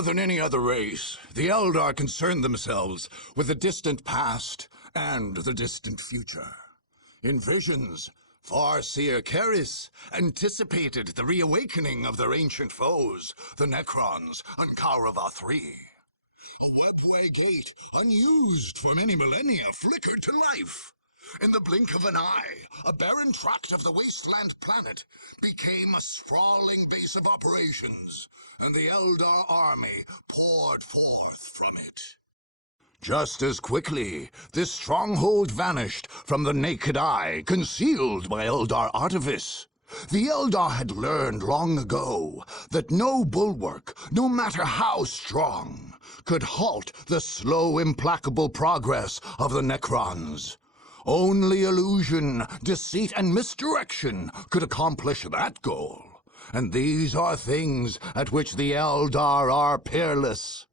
More than any other race, the Eldar concern themselves with the distant past and the distant future. In visions, Farseer Keris anticipated the reawakening of their ancient foes, the Necrons and Kaurava III. A Webway Gate, unused for many millennia, flickered to life. In the blink of an eye, a barren tract of the wasteland planet became a sprawling base of operations, and the Eldar army poured forth from it. Just as quickly, this stronghold vanished from the naked eye, concealed by Eldar artifice. The Eldar had learned long ago that no bulwark, no matter how strong, could halt the slow, implacable progress of the Necrons. Only illusion, deceit, and misdirection could accomplish that goal. And these are things at which the Eldar are peerless.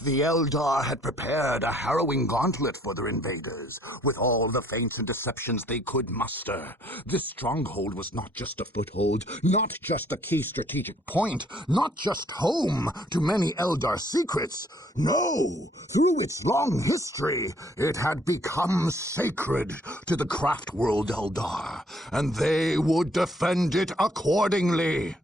The Eldar had prepared a harrowing gauntlet for their invaders, with all the feints and deceptions they could muster. This stronghold was not just a foothold, not just a key strategic point, not just home to many Eldar secrets. No! Through its long history, it had become sacred to the craft world Eldar, and they would defend it accordingly.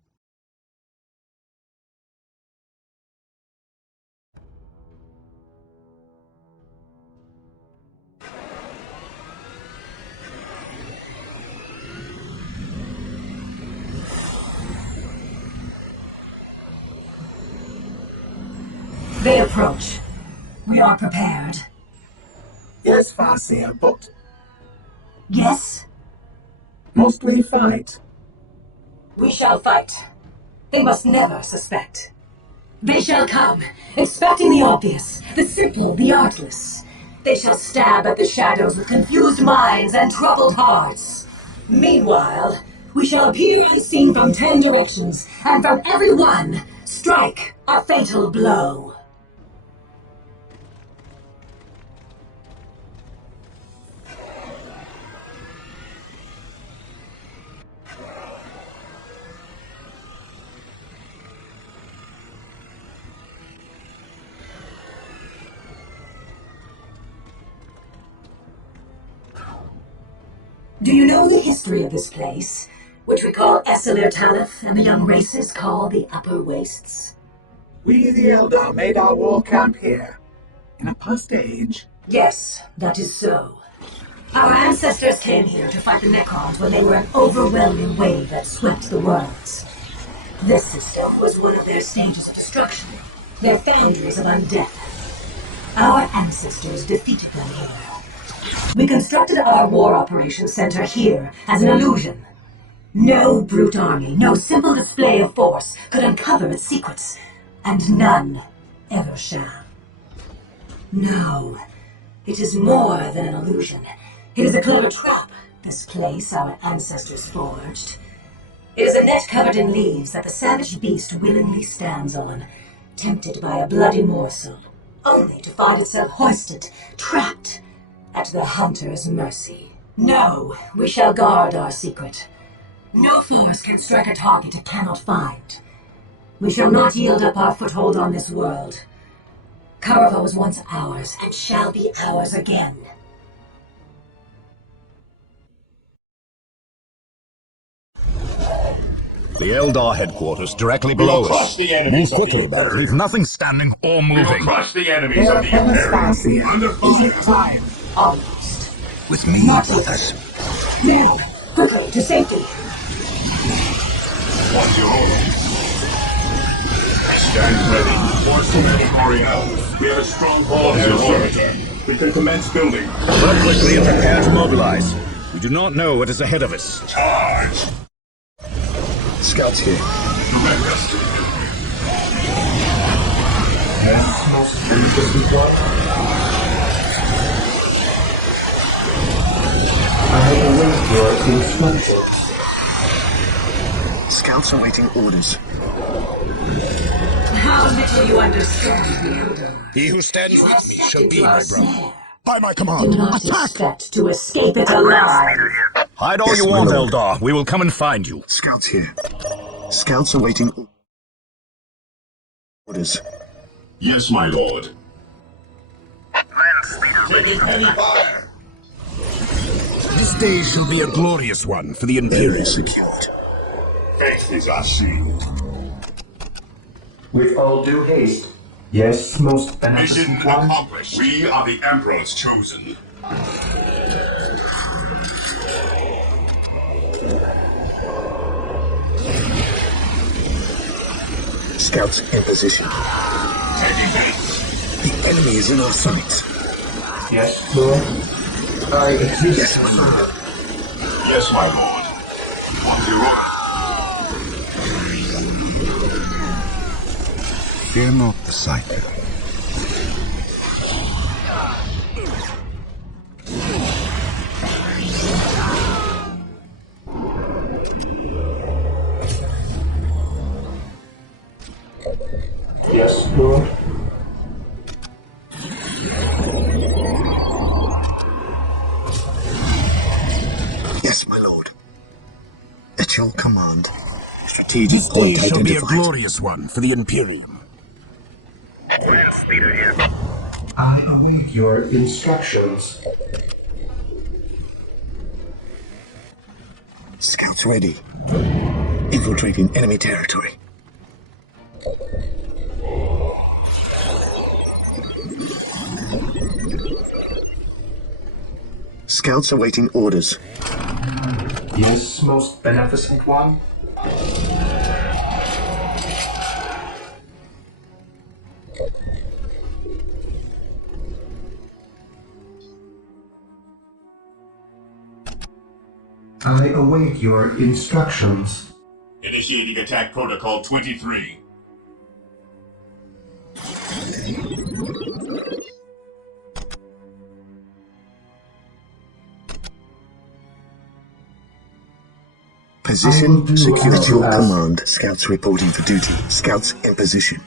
They approach. We are prepared. Yes, Farseer, but... Yes? mostly fight. We shall fight. They must never suspect. They shall come, expecting the obvious, the simple, the artless. They shall stab at the shadows with confused minds and troubled hearts. Meanwhile, we shall appear unseen from 10 directions, and from every one, strike a fatal blow. Do you know the history of this place, which we call Esselir Talith and the young races call the Upper Wastes? We, the Eldar, made our war camp here, in a past age. Yes, that is so. Our ancestors came here to fight the Necrons when they were an overwhelming wave that swept the worlds. This system was one of their stages of destruction, their foundries of undeath. Our ancestors defeated them here. We constructed our war operations center here as an illusion. No brute army, no simple display of force could uncover its secrets, and none ever shall. No, it is more than an illusion. It is a clever trap, this place our ancestors forged. It is a net covered in leaves that the savage beast willingly stands on, tempted by a bloody morsel, only to find itself hoisted, trapped, at the hunter's mercy. No, we shall guard our secret. No force can strike a target it cannot find. We shall not yield up our foothold on this world. Kaurava was once ours, and shall be ours again. The Eldar headquarters directly below us. Move quickly, but leave nothing standing or moving. Crush the enemies of the Imperium. Is it time? Almost. With me, Not with with us. Now, quickly, to safety. On your own. Stand ready. Force the mandatory out. We have a strong ball in Washington. We can commence building. Work quickly and prepare to mobilize. We do not know what is ahead of us. Charge! Scouts here. Direct us to the Scouts awaiting orders. How little you understand the Eldar. He who stands with me shall be Into my our brother. snare. By my Do command, not attack! expect to escape it alive. Hide all you want, Eldar. We will come and find you. Scouts here. Scouts awaiting... Orders. Yes, my lord. Taking heavy fire. This day shall be a glorious one for the Imperium. Secured. Faith is our shield. With all due haste. Yes, most Mission beneficent one. accomplished. We are the Emperor's chosen. Scouts in position. Taking hits. The enemy is in our sights. Yes, Lord. I exist. Yes, my lord. Yes, my lord. On your order. Fear not the sight. Yes, Lord. Yes, my lord. At your command. Strategic point identified. This day shall be a glorious one for the Imperium. I await your instructions. Scouts ready. Infiltrating enemy territory. Scouts awaiting orders. Yes, most beneficent one. I await your instructions. Initiating attack protocol 23. Position secure. At your command. Scouts reporting for duty. Scouts in position.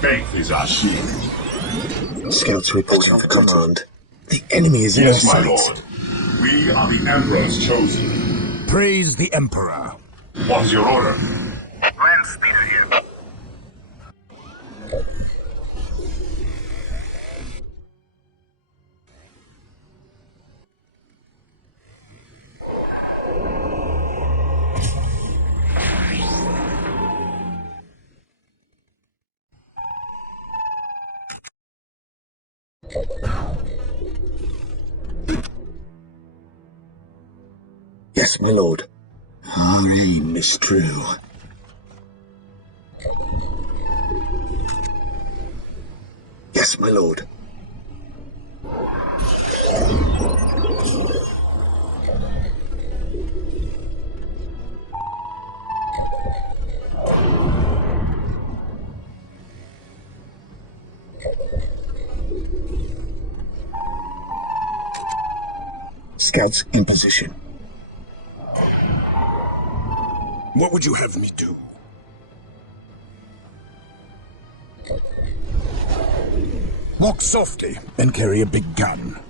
Faith is our shield. Scouts reporting for command. The enemy is in our Yes, my sights. lord. We are the Emperor's chosen. Praise the Emperor. What is your order? Land speeder here. Yes, my lord. Our aim is true. Yes, my lord. Scouts in position. What would you have me do? Walk softly and carry a big gun.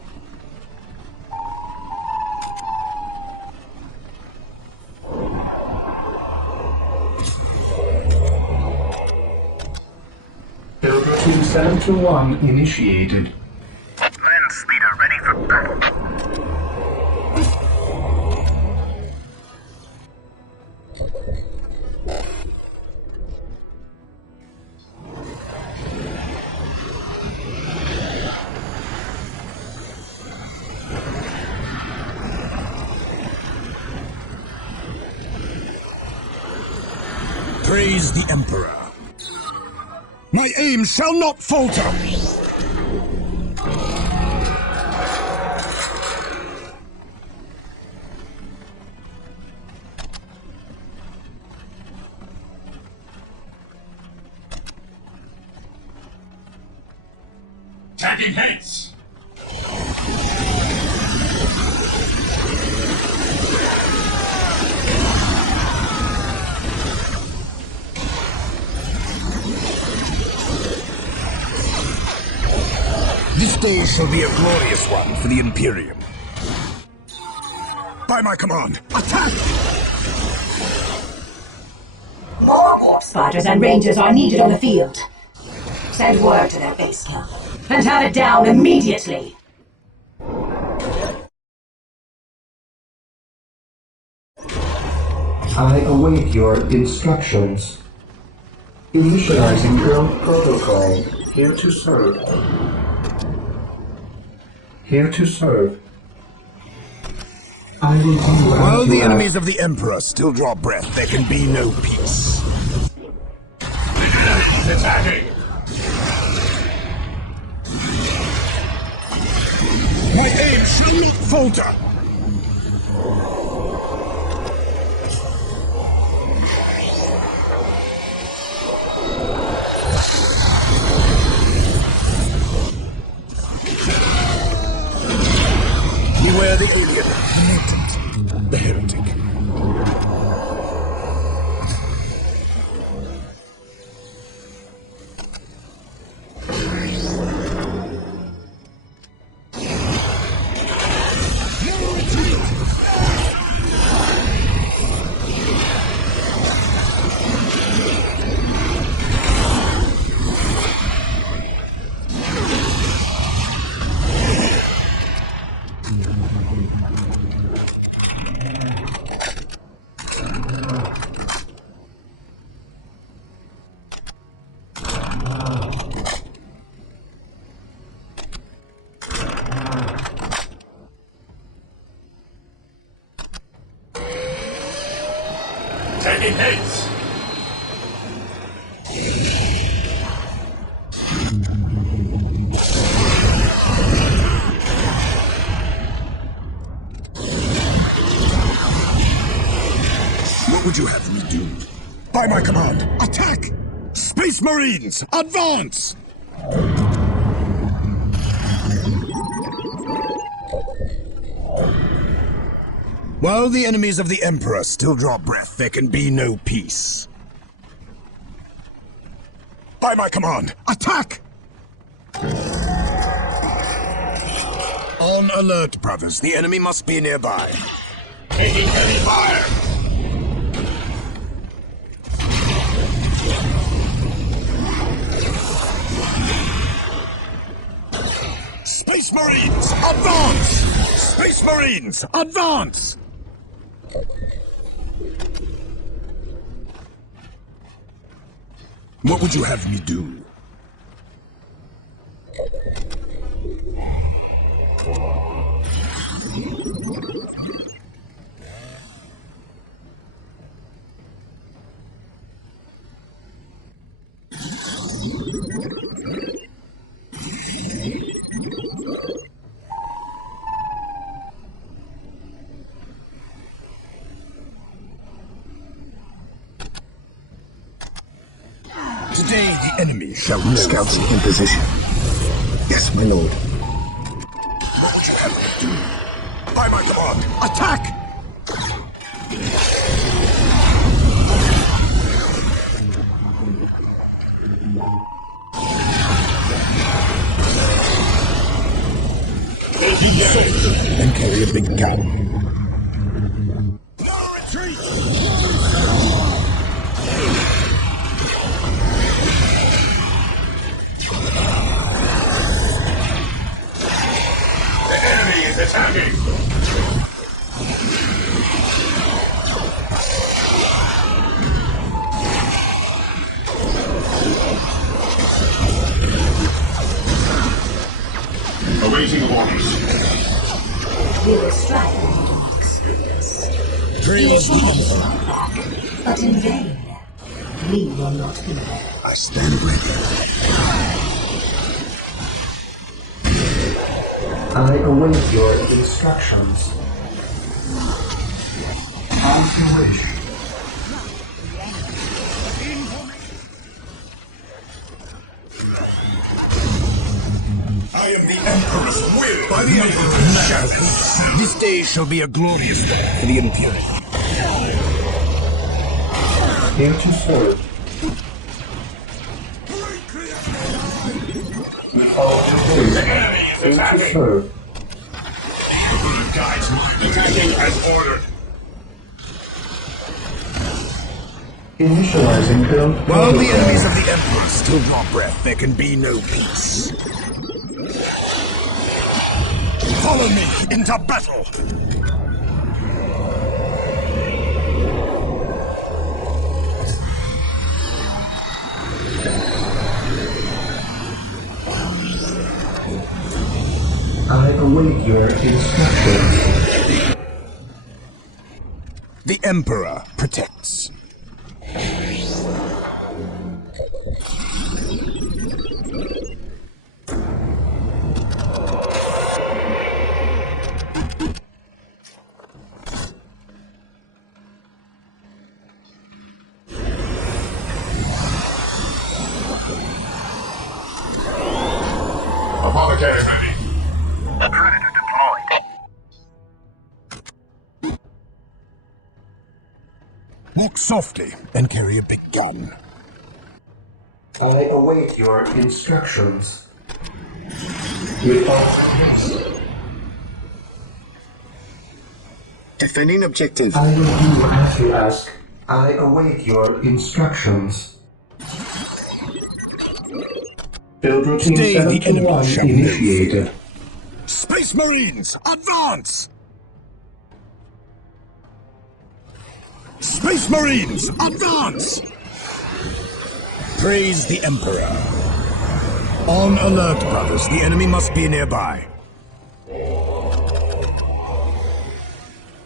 Builder 2721 initiated. Land speeder ready for battle. Praise the Emperor. My aim shall not falter! Tagging heads! This day shall be a glorious one for the Imperium. By my command, attack! Warp Spiders and Rangers are needed on the field. Send word to their base camp and have it down immediately. I await your instructions. Initializing drill protocol. Here to serve. Here to serve. I will do While as the you enemies ask. of the Emperor still draw breath, there can be no peace. Attacking! My aim shall not falter! Beware the alien, the mutant, the heretic. Taking hits! What would you have me do? By my command, attack! Space Marines, advance! While the enemies of the Emperor still draw breath, there can be no peace. By my command, attack! On alert, brothers. The enemy must be nearby. Taking heavy fire! Space Marines, advance! Space Marines, advance! What would you have me do? Today the enemy shall know. Scouts in position. Yes, my lord. What would you have me do? By my command, attack! And carry a big gun. No retreat! The enemy is attacking! Awaiting orders. We will strike the dark spirits. Trail He of the tries to Emperor. fight back, but in vain. We will not be there. I stand ready. I await your instructions. As you wish. I am the Emperor's will. By the Emperor's shadow. This day shall be a glorious one for the Imperium. Here to serve. The enemy is Here to attacking! serve. Guides, attacking as ordered. Initializing build. While the enemies of the Emperor still draw breath, there can be no peace. Follow me into battle! I await your instructions. The Emperor protects. Apothecary ready. Predator deployed. Walk softly and carry a big gun. I await your instructions. Yes. Defending objective. I will do as you ask. I await your instructions. Build routine Today the enemy 721 shall initiated. Space Marines, advance! Space Marines, advance! Praise the Emperor. On alert, brothers. The enemy must be nearby.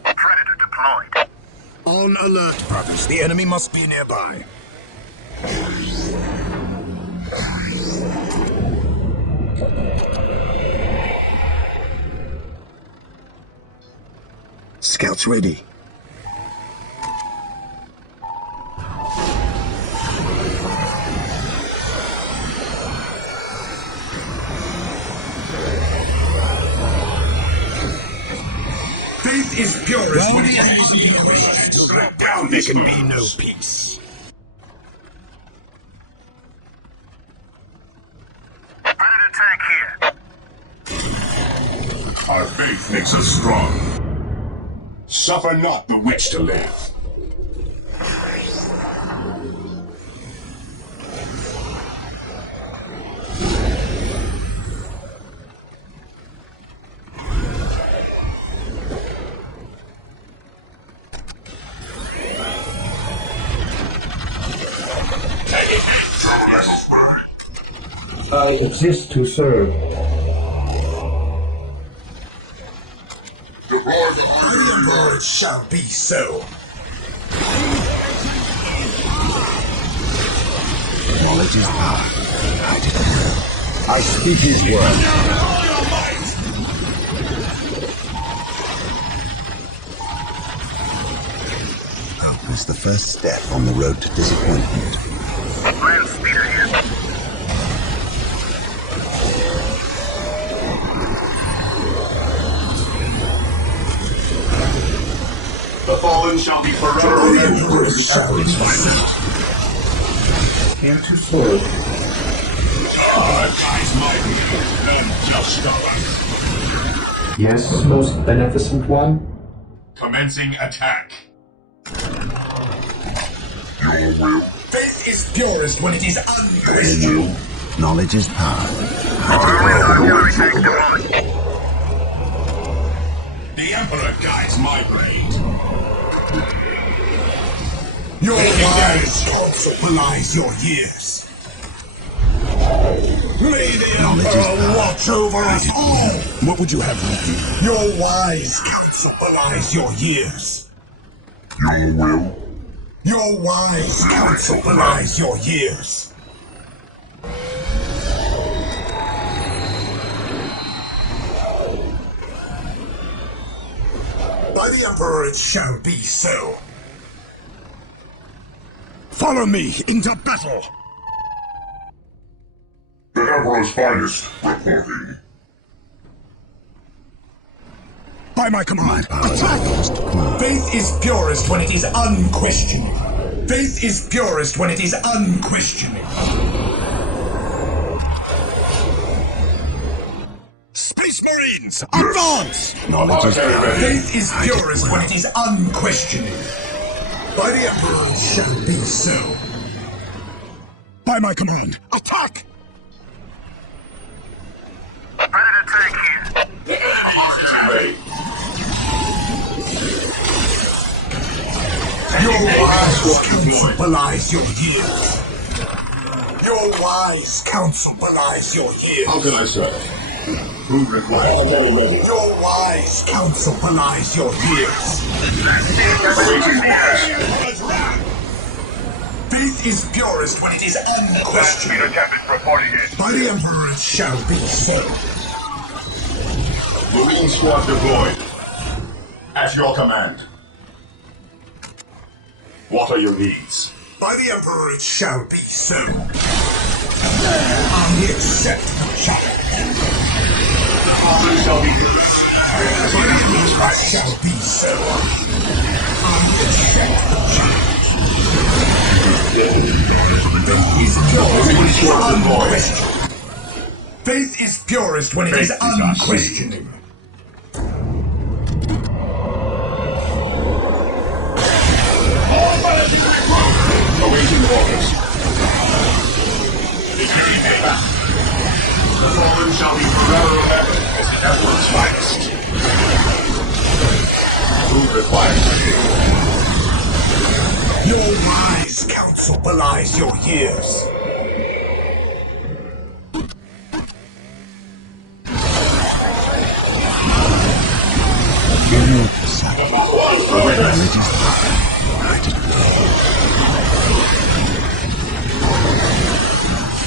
Predator deployed. On alert, brothers. The enemy must be nearby. Scouts ready. Faith is purest when the enemies of the Emperor still drag down. There can be no peace. Predator tank here. Our faith makes us strong. Suffer not the witch to live. I exist to serve. Deploy the Iron Emperor, it shall be so. Knowledge is power. I speak his word. Hope is the first step on the road to disappointment. Land speeder here. The fallen shall be forever remembered. Here to serve. Guys, my and just Yes, most beneficent one. commencing attack. Your will. Faith is purest when it is unquestioned. Knowledge is power. Artillery tank deployed. The Emperor guides my blade. Your wise counsel belies your years. May the Emperor watch over us all. What would you have me do? Your wise counsel belies your years. Your will. Your wise counsel belies your years. By the Emperor it shall be so. Follow me into battle! The Emperor's finest reporting. By my command, attack! Faith is purest when it is unquestioning. Faith is purest when it is unquestioning. Space Marines, advance! Knowledge is power. Faith is purest when it is unquestioning. By the Emperor, it shall be so. By my command, attack! Predator tank here. The enemy is in way. Your wise counsel belies your years. Your wise counsel belies your years. How can I serve? Food required. Your wise counsel belies your years. Awaiting orders. Faith is purest when it is unquestioned. Reporting in. By the Emperor, it shall be so. Marine squad deployed. At your command. What are your needs? By the Emperor, it shall be so. I accept the challenge. The fallen shall be released. By the Emperor, it shall be so. I accept the challenge. Faith is purest when it is unquestioning. Awaiting orders. The fallen shall be forever remembered as the Emperor's finest. Food required. Your wise counsel belies your years.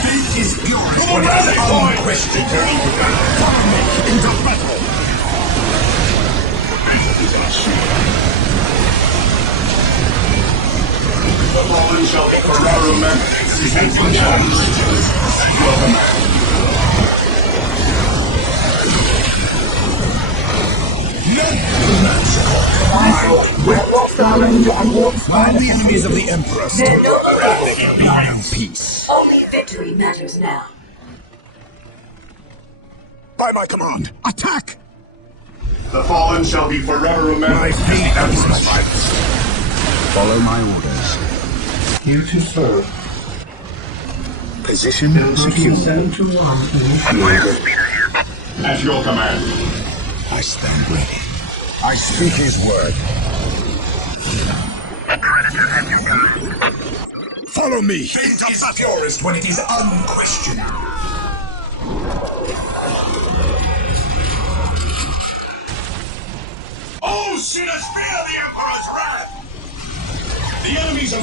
Faith is purest when it is unquestioned. Follow me into battle. The fallen shall be forever remembered as the Emperor's finest. At your command. While the enemies of the Emperor They're not stand in peace. Only victory matters now. By my command, attack! The fallen shall be forever remembered as the Emperor's finest. Follow my orders. Here to serve. Position secure. 721 Land speeder here. At your command. I stand ready. I speak his word. Predator at your command. Follow me! Faith is purest when it is unquestioned. Oh, shoot us fear the Emperor's wrath! The enemies of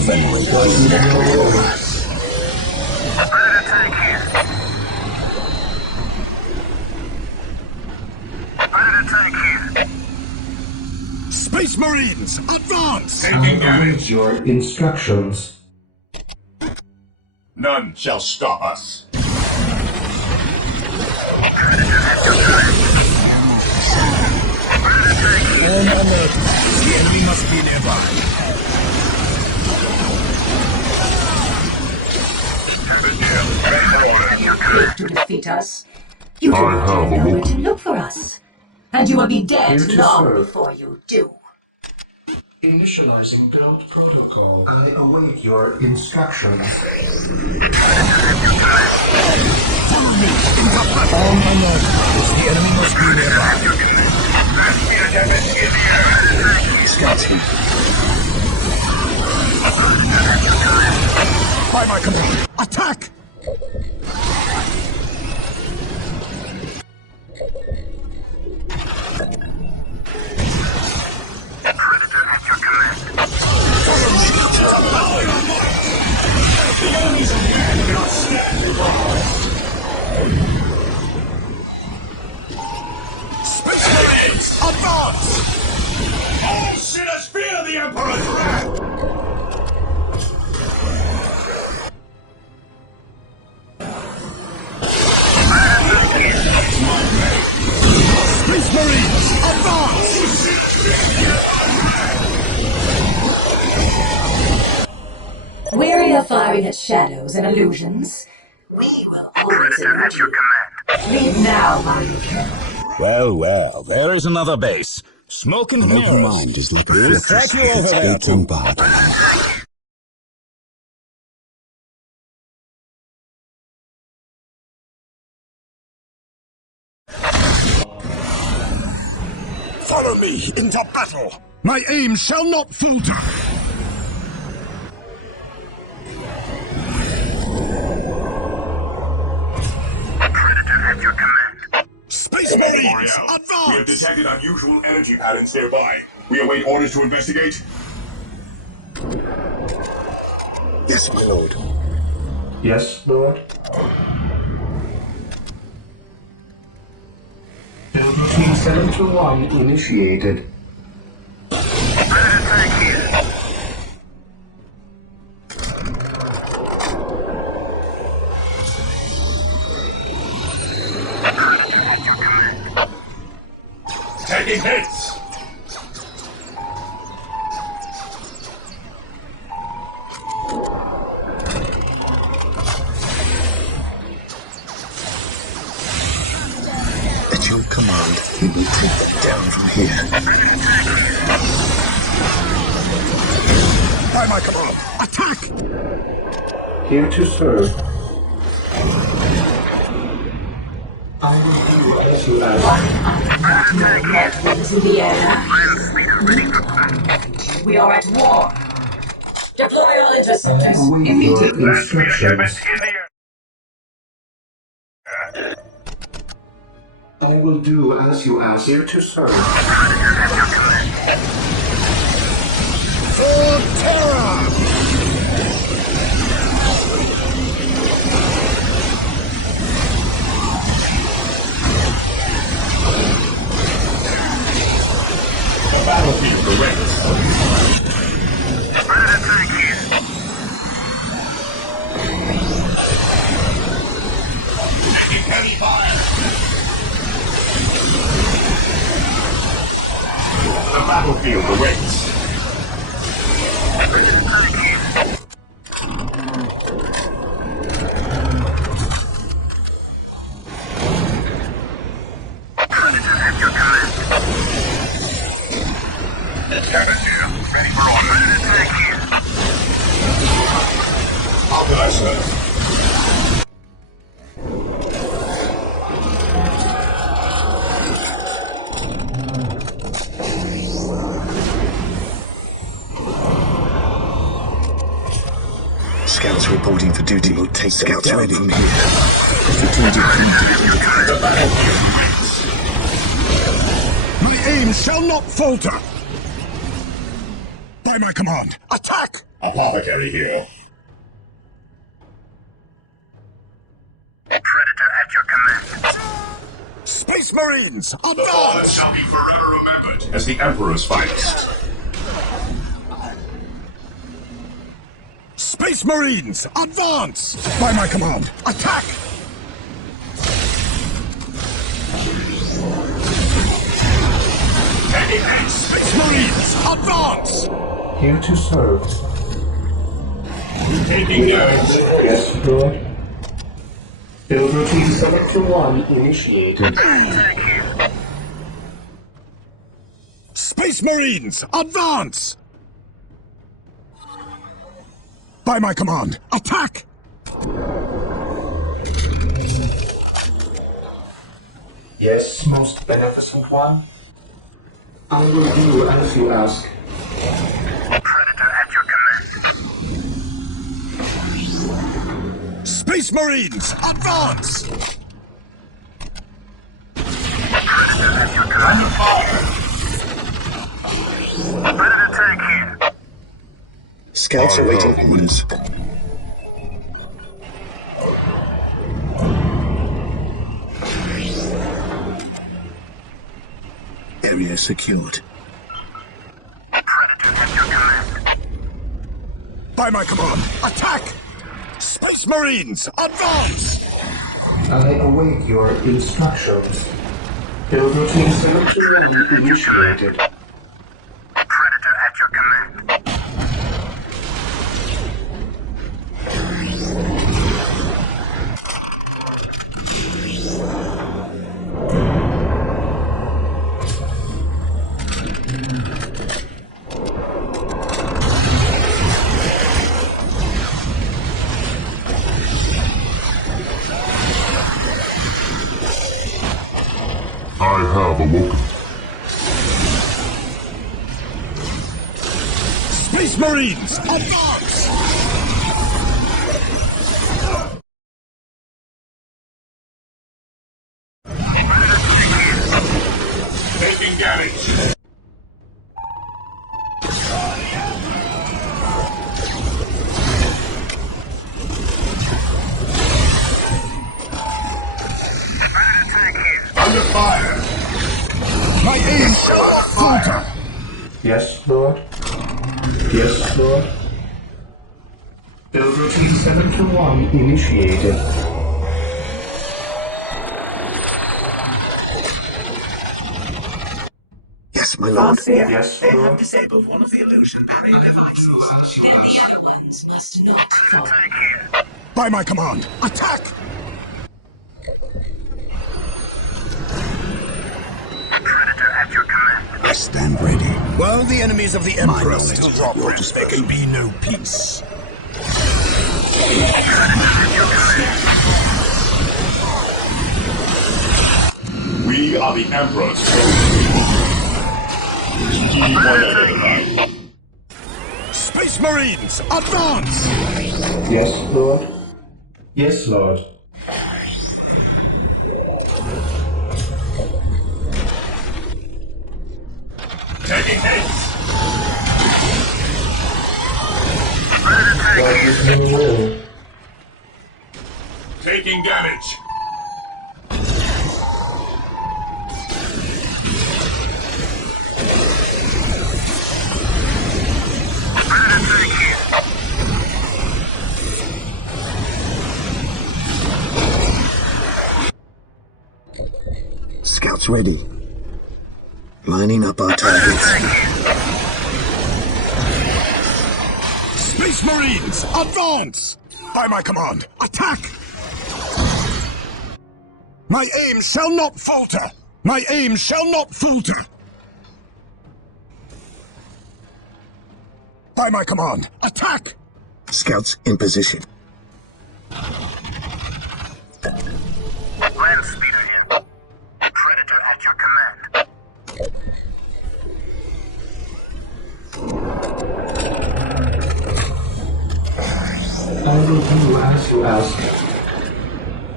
Predator tank here. Predator tank here. Space Marines, advance! I await your instructions. None shall stop us. All alert. The enemy must be nearby. To defeat us. You don't even know where to look for us. And you will be dead Here to long serve. before you do. Initializing build protocol. I await your instructions. All alert. The enemy must be nearby. Scouts here. By my command, attack! Predator at your command. the enemies of man cannot stand wrong. Space Marines, advance! All sinners fear the Emperor's wrath! Space Marines, advance! Weary of firing at shadows and illusions, we will always Predator at your command. leave now, my friend. Well, well, there is another base. Smoke and An open mirrors. mind is like a We'll fortress strike you with over its there, gates too. unbarred. Follow me into battle! My aim shall not falter! Predator at your command. Space Marines, L'Oreal, we have advance! detected unusual energy patterns nearby. We await orders to investigate. Yes, my lord. Yes, Lord? Team 721 initiated. Predator tank here. Predator at your command. Taking hits! At your command, we will take them down from here. By my command, attack! Here to serve. I will do as you ask. Nightwings in the air. Land speeder ready for battle. We are at war. Deploy all interceptors. Await your instructions. In the air. I will do as you ask. Here to serve. Predator at your command. For terror! The battlefield awaits. Predator tank here. Taking heavy fire. The battlefield awaits. Predator tank here. Predator at your command. Cannon here. Ready for order. Predator tank here. How can I serve? Scouts reporting for duty will take scouts ready from here. My aim shall not falter! By my command, attack! Apothecary here. Predator at your command. Space Marines, That advance! shall be forever remembered as the Emperor's finest. Space Marines, advance! By my command, attack! Taking hits. Space Marines, advance! Here to serve. Taking damage. Yes, Lord. Builder Team 721 initiated. Space Marines, advance! By my command, attack! Yes, most beneficent one? I will do as you ask. Predator at your command. Space Marines, advance! Predator at your command. Predator tank here. Scouts awaiting orders. Area secured. Predator at your command. By my command, attack! Space Marines, advance! I await your instructions. Builder Team 721 initiated. Predator at your command. Space Marines, advance! Taking damage. Under fire. My aim shall not falter! Yes, Lord. Yes, Lord. Build routine 721 initiated. Yes, my lord. Yes, They Lord. have disabled one of the illusion barrier devices. Then the other ones must not fall. By my command, attack! Predator at your command. I stand ready. While the enemies of the My Emperor knowledge still of draw war breath, is there can be no peace. We are the Emperor's soldiers. D-1 Space Marines, advance! Yes, Lord. Yes, Lord. taking haste. That is your will. Taking damage. Scouts ready. Lining up our targets. Space Marines, advance! By my command, attack! My aim shall not falter! My aim shall not falter! By my command, attack! Scouts in position. Land speeder in. Predator at your command. I will do as you ask.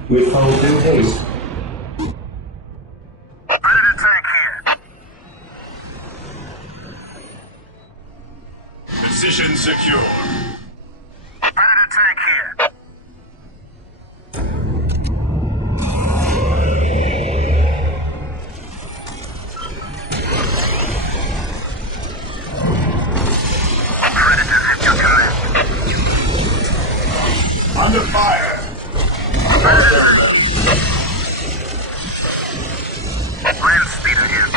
Without due haste. Predator tank here. Position secure. Predator tank here. Predator at your command. Under fire. Land speeder here.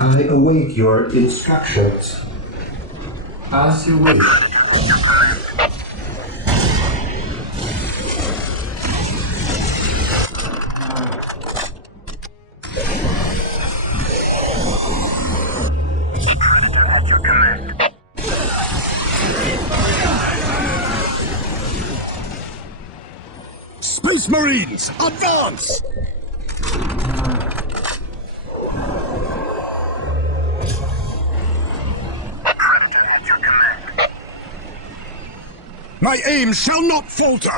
I await your instructions. As you wish. Predator at your command. Space Marines, advance! Predator at your command. My aim shall not falter!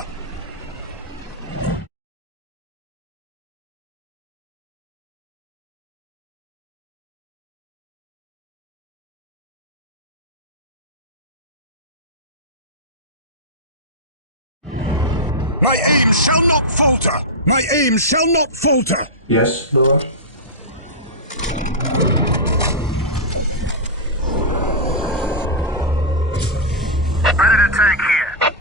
My aim shall not falter! My aim shall not falter! Yes, Lord. Predator tank here.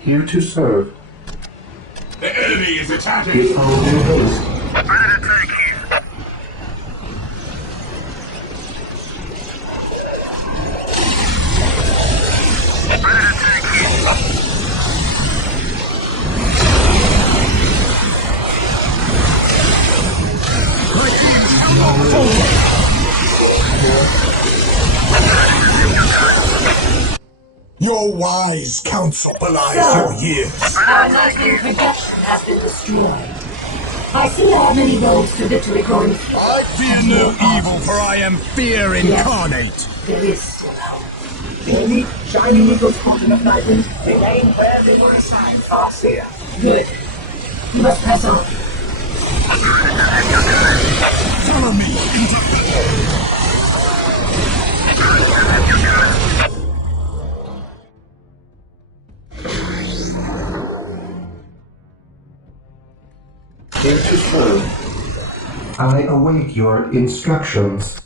Here to serve. The enemy is attacking. Without due haste. Predator tank here. Predator tank here. My aim shall not falter! Your wise counsel belies your years. Our lightning projection has been destroyed. I see I have many roads to victory going. I fear no evil, for I am fear incarnate. There is still hope. The elite Shining Eagles Squadron of Nightwings remain where they were assigned, Farseer. Good. You must press on. Follow me into I await your instructions.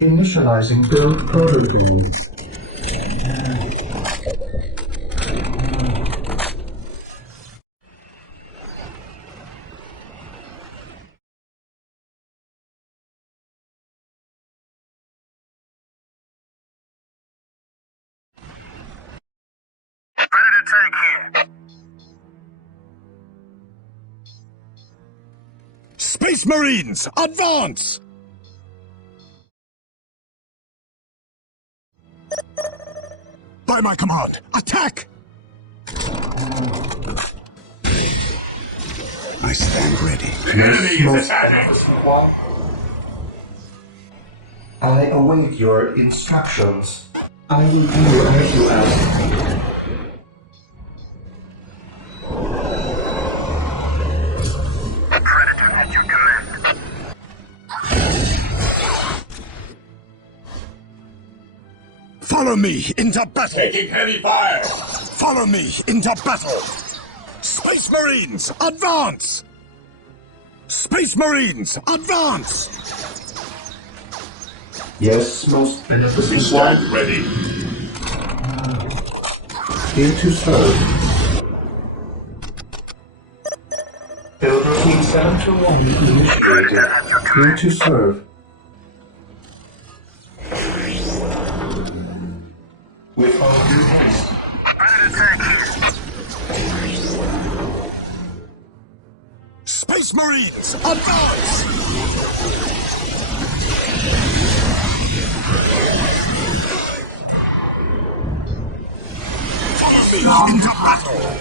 Initializing build protocol. Predator tank here. Space Marines, advance! By my command, attack! I stand ready. The enemy is attacking. I await your instructions. I will do as you ask. Predator at your command. Follow me into battle! Taking heavy fire. Follow me into battle! Space Marines, advance! Space Marines, advance! Yes, most beneficent Stand ready. Here to serve. Elder Team 721 initiated. Here to serve. With all due haste. Predator tank here. Space Marines, advance! Follow me into battle!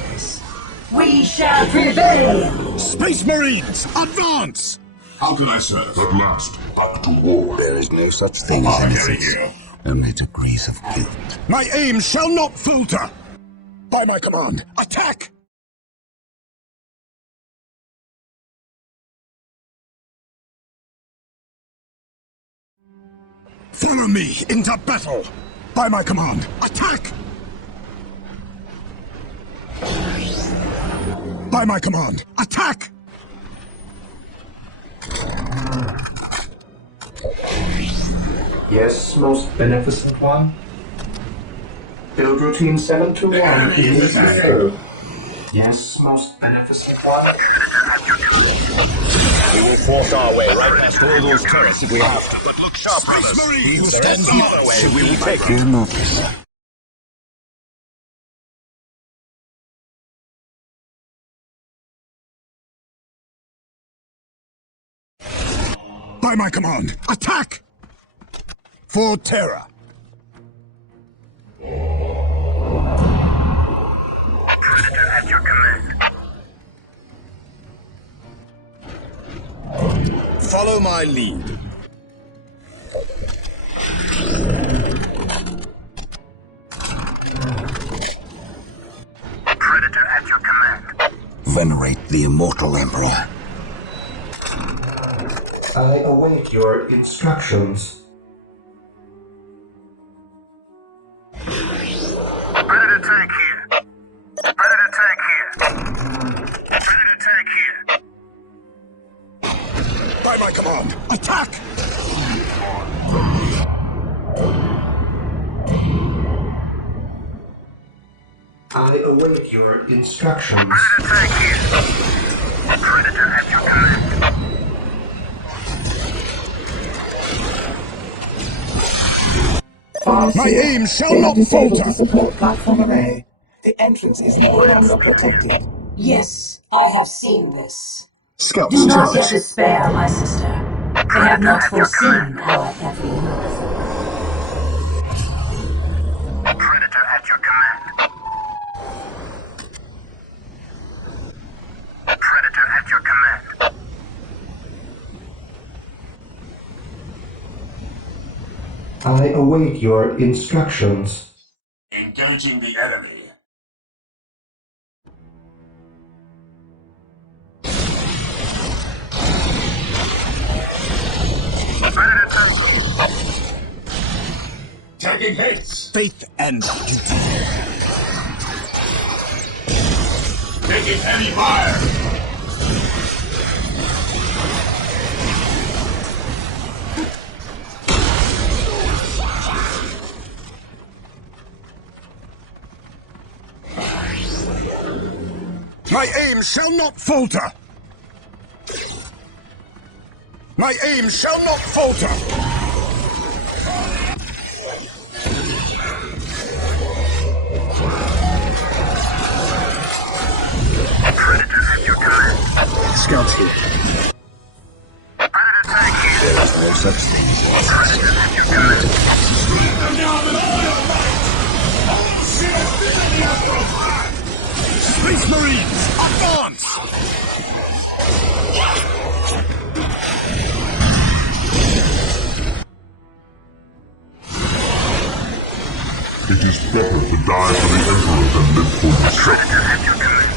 We shall prevail! Space Marines, advance! How can I serve? At last, back to war. There is no such thing as innocence, only degrees of guilt. My aim shall not falter! By my command, attack! Follow me into battle! By my command, attack! By my command, attack! Yes, most beneficent one. Build routine 721 initiated. Yes, most beneficent one. We will force our way right past all those turrets if we have to. But look sharp, Space brothers. Marines, He who step stands down. the other way, we will take it. Fear not, sir. By my command, attack! For terror! Predator at your command. Follow my lead. Predator at your command. Venerate the immortal Emperor. I await your instructions. Predator tank here. Predator tank here. Predator tank here. By my command, attack! I await your instructions. Predator tank here. Predator at your command. My aim shall not falter! Support platform array. The entrance is no longer protected. Yes, I have seen this. Scouts, Do not get despair, my sister. They have not foreseen our every move. Predator at your command. Predator at your command. I await your instructions. Engaging the enemy. Taking hits. Faith and duty. Taking heavy fire. My aim shall not falter! My aim shall not falter! Predators at your command. Scouts here. Predator tank here. There is no such thing. Predators at your command. Space Marines, advance! It is better to die for the Emperor than live for yourself. Predators at your command.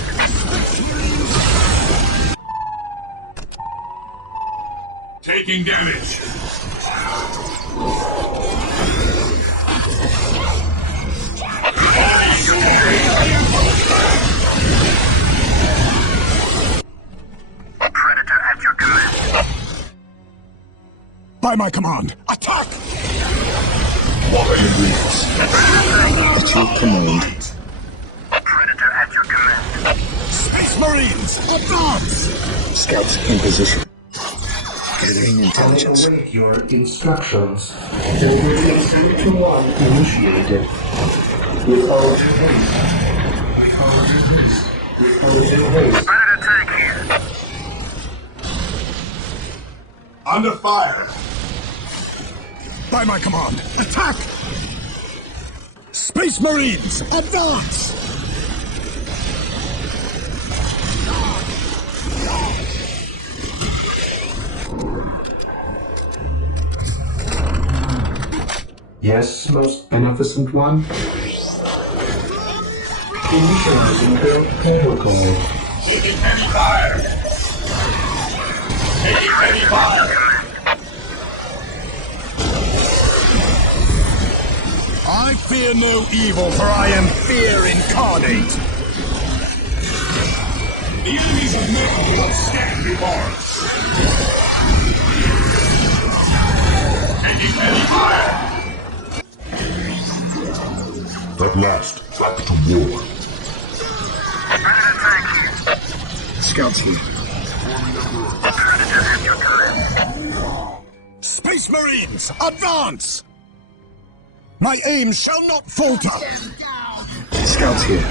Taking damage. Predator at your command. By my command, attack! What are your needs? At your command. Predator at your command. Space Marines, advance! Scouts in position. Gathering I intelligence. await your instructions. Order 321 initiated. Withhold your haste. Withhold your haste. Withhold your haste. Predator tank here. Under fire. By my command, attack! Space Marines, advance! Yes, most beneficent one. Initializing the protocol. Taking heavy fire. Taking heavy fire. I fear no evil, for I am fear incarnate. The enemies of men will stand before us. Taking heavy fire. At last, back to war. Predator tank here. Scouts here. Predator at your command. Space Marines, advance! My aim shall not falter! Scouts here.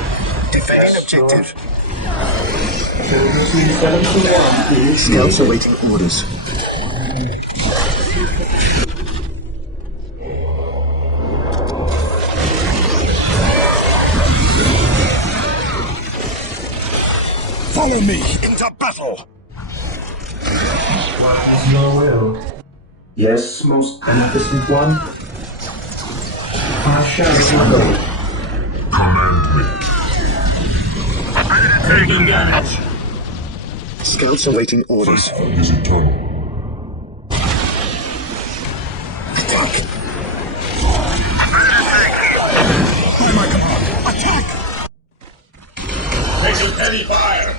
Defending objective. Scouts awaiting orders. Follow me into battle! What is your will? Yes, most beneficent one. I shall follow. Command me. Taking damage. Scouts awaiting orders. Faith is eternal. Attack! Predator tank here. By my command, attack! Taking heavy fire.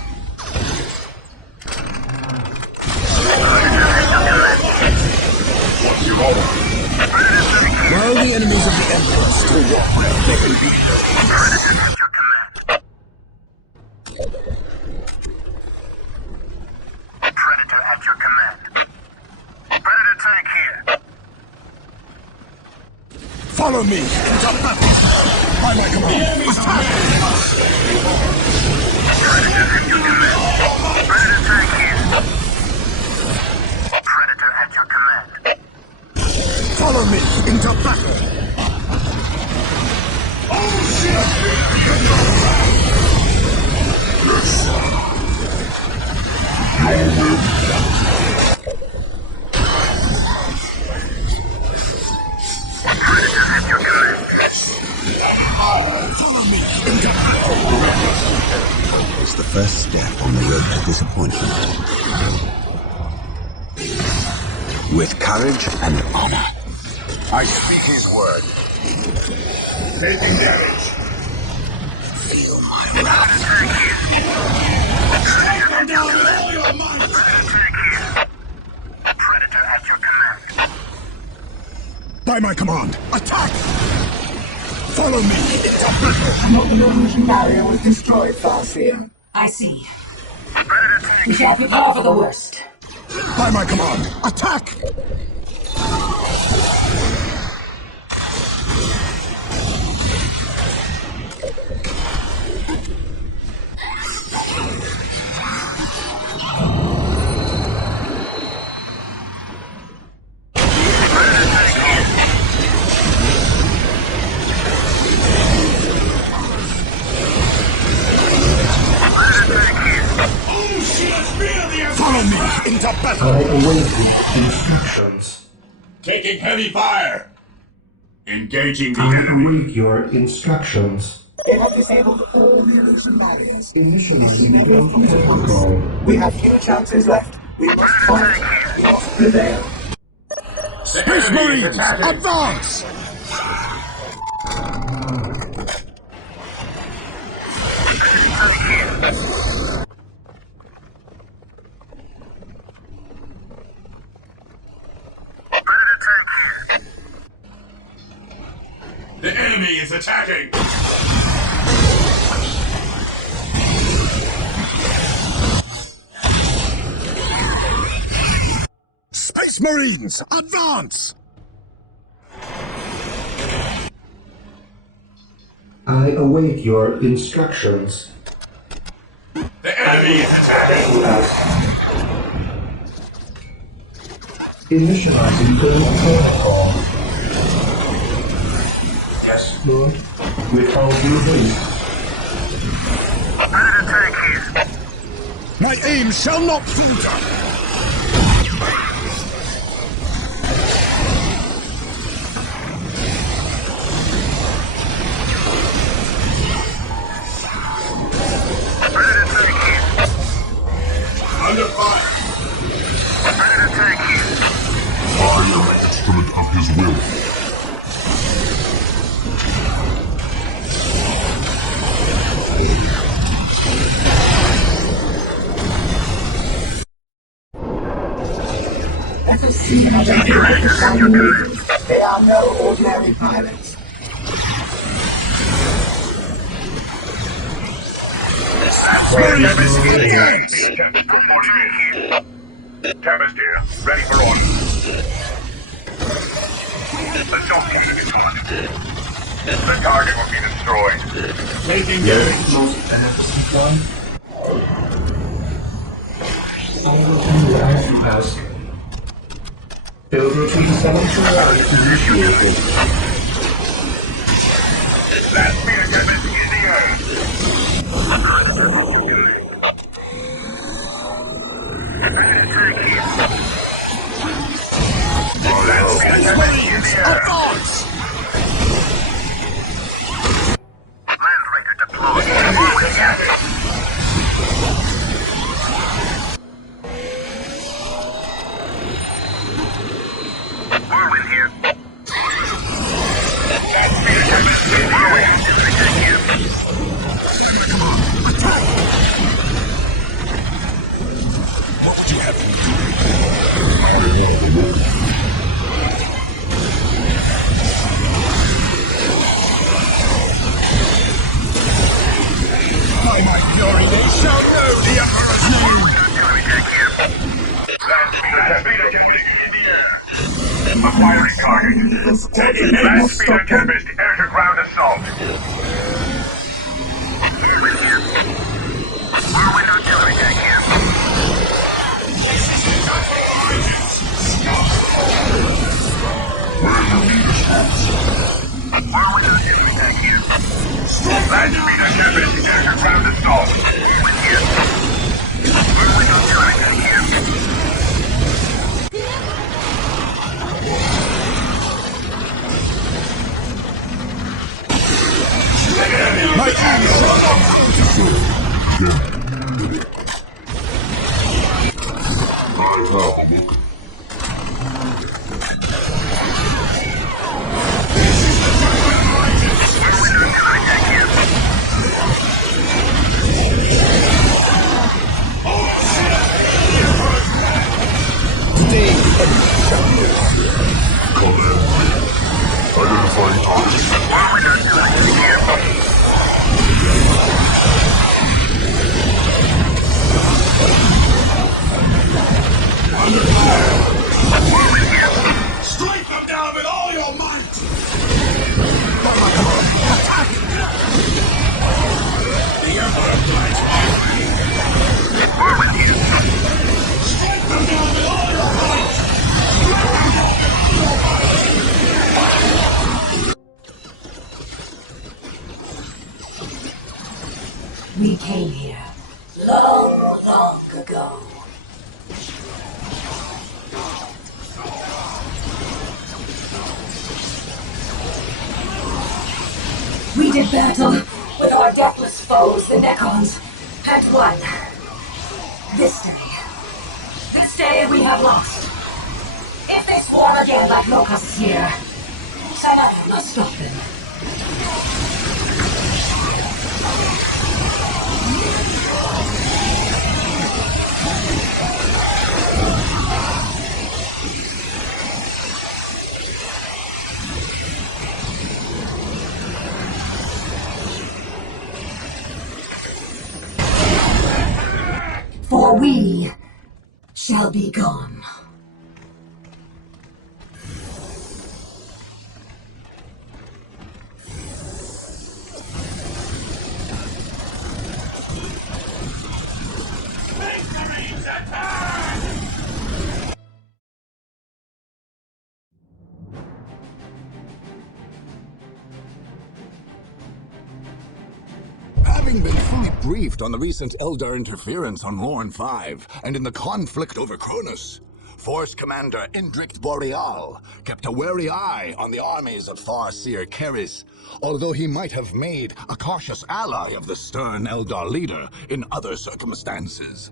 What's your order? While the enemies of the Emperor still walk, there can be Predator at your command. Predator at your command. Predator tank here. Follow me into battle! By my command, attack! Predator at your command. Predator tank here. Predator at your command. Follow me into battle! step on the road to disappointment. With courage and honor. I speak his word. Taking damage. Feel my wrath. Predator at your command. By my command, attack! Follow me into battle! The illusion barrier was destroyed, Farseer. I see. Predator tank We shall prepare for the worst. By my command, attack! Follow me into battle! I await instructions. Taking heavy fire. Engaging the I enemy. await your instructions. They have disabled all the illusion barriers. Initializing protocol. We have few chances left. We must fight. We must prevail. Space Marines, advance! Predator tank here. The enemy is attacking. Space Marines, advance! I await your instructions. The enemy is attacking. Initializing protocol. Yes, Lord. With all due haste. Predator tank here. My aim shall not falter! Predator tank here. Under fire. Predator tank here. I am an instrument of his will. Let us see how they do with the Shining Eagles. They are no ordinary pilots. Tempest here, ready for orders. The Soulstorm is on. The target will be destroyed. Taking Yes, damage. most beneficent one. I will do as you ask. Building 373 initiated. That speeder Tempest in the air. Predator tank here. That speeder Tempest in the air. Advance! Landbreaker deployed. Forward here. Whirlwind here. That speeder Tempest in the air. Tank here. What would you have me do? By my glory, they shall know the Emperor's name! That speeder Tempest in the air. Acquiring target. That speeder Tempest air-to-ground assault. Whirlwind here. Whirlwind artillery tank here. Whirlwind artillery tank here. That speeder Tempest air-to-ground assault. Whirlwind here. Whirlwind artillery tank here. long ago. We did battle with our deathless foes, the Necrons, at one. This day we have lost. If they swarm again like locusts here, Sana must stop them. For we shall be gone. Having been fully briefed on the recent Eldar interference on Lorne 5 and in the conflict over Cronus, Force Commander Indrict Boreal kept a wary eye on the armies of Farseer Keris, although he might have made a cautious ally of the stern Eldar leader in other circumstances.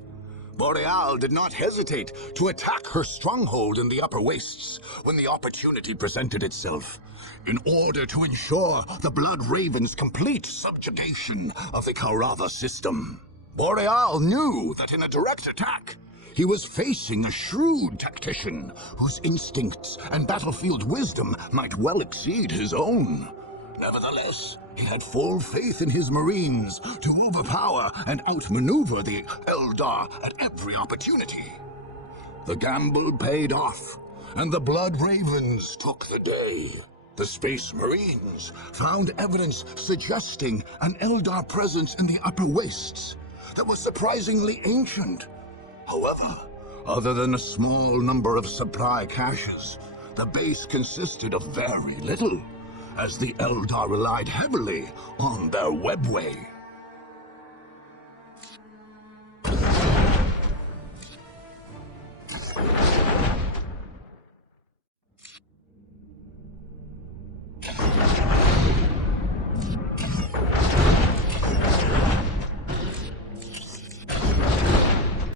Boreal did not hesitate to attack her stronghold in the Upper Wastes when the opportunity presented itself, in order to ensure the Blood Raven's complete subjugation of the Kaurava system. Boreal knew that in a direct attack, he was facing a shrewd tactician whose instincts and battlefield wisdom might well exceed his own. Nevertheless, he had full faith in his Marines to overpower and outmaneuver the Eldar at every opportunity. The gamble paid off, and the Blood Ravens took the day. The Space Marines found evidence suggesting an Eldar presence in the Upper Wastes that was surprisingly ancient. However, other than a small number of supply caches, the base consisted of very little, as the Eldar relied heavily on their Webway.